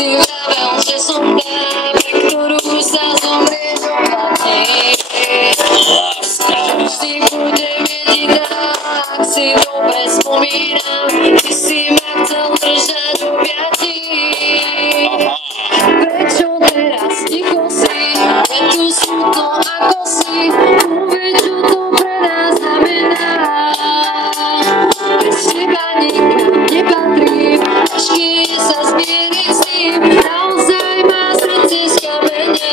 si vravel, že som tá, pre ktorú sa zomrieť oplatí. Vždy budem jediná, ak si dobre spomínam, ty si ma chcel držať v objatí. Prečo teraz ticho si, je tu smutno ako si, uveď, čo to pre nás znamená. Bez teba nikam nepatrím, ťažké je sa zmieriť s tým, naozaj má srdce z kameňa.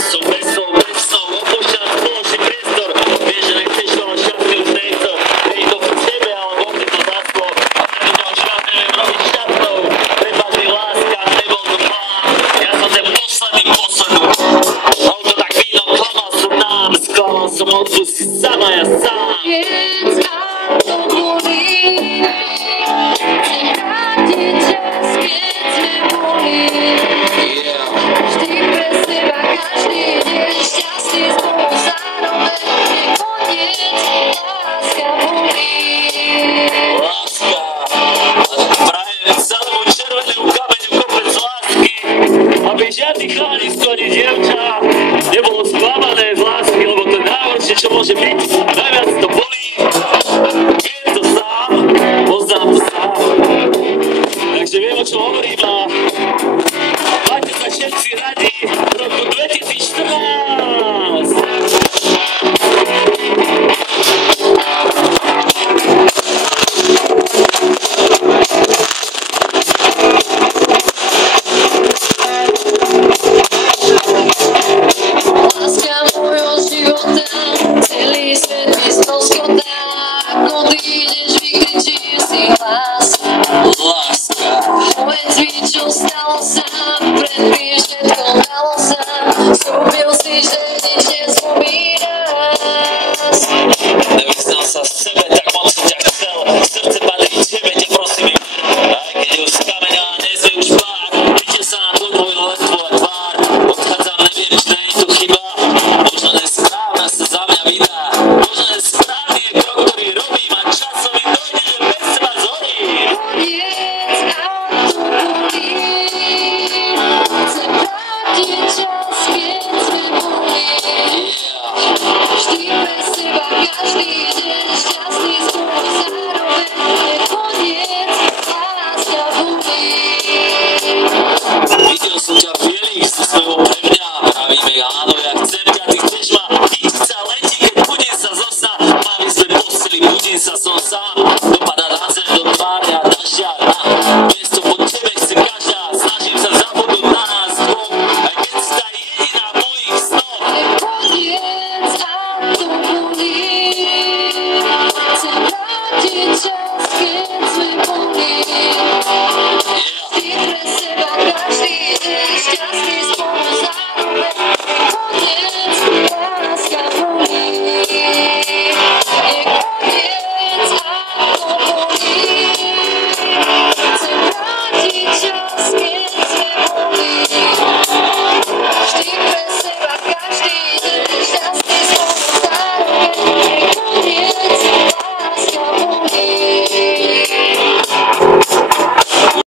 Som bez snov, opúšťam spoločný priestor, vieš, že nechceš toho šťastie už nechcel, hej to v tebe, ale vo mne to zaslo, a preto ťa už rád neviem robiť šťastnou, prepáč mi láska, nebol to plán, ja som ten posledný poslednú, auto tak víno, klamal som nám, sklamal som odpust si sama, ja sám. Jedz a to bolí, chcem vrátiť čas, keď sme boli. Vždy pre seba každý deň, šťastie spolu zároveň, je koniec, láska bolí. Láska, prajem celému červenému kameňu kopec lásky, aby žiadny chladisko ani dievča nebolo sklamané z lásky, lebo to je najhoršie, čo môže byť, najviac to bolí, viem to sám, poznám to sám, takže viem, o čom hovorím a máte sa všetci radi v roku 2014. Láska môjho života, celý svet mi stroskotá, ako ty ideš, vykričím si hlas. Láska, Povedz mi, čo stalo sa, predtým všetko dalo sa, slúbil si, že nič nespomínaš. nevyznal sa v sebe, tak moc som ťa chcel, srdce patrí tebe, ťa prosím mi ver, aj keď je už z kameňa, nezve už pár, videl sa na dlhojil len tvoja tvár, odchádzam, neviem, či není tu chyba, možno nesprávna sa za mňa vydá, možno nesprávny je krok, ktorý robím a časom mi dojde, že bez seba zhodím. Koniec a to bolí, chcem vrátiť čas, keď sme boli. Vždy pre seba každý deň, šťastný spolu zároveň, je koniec, láska bolí.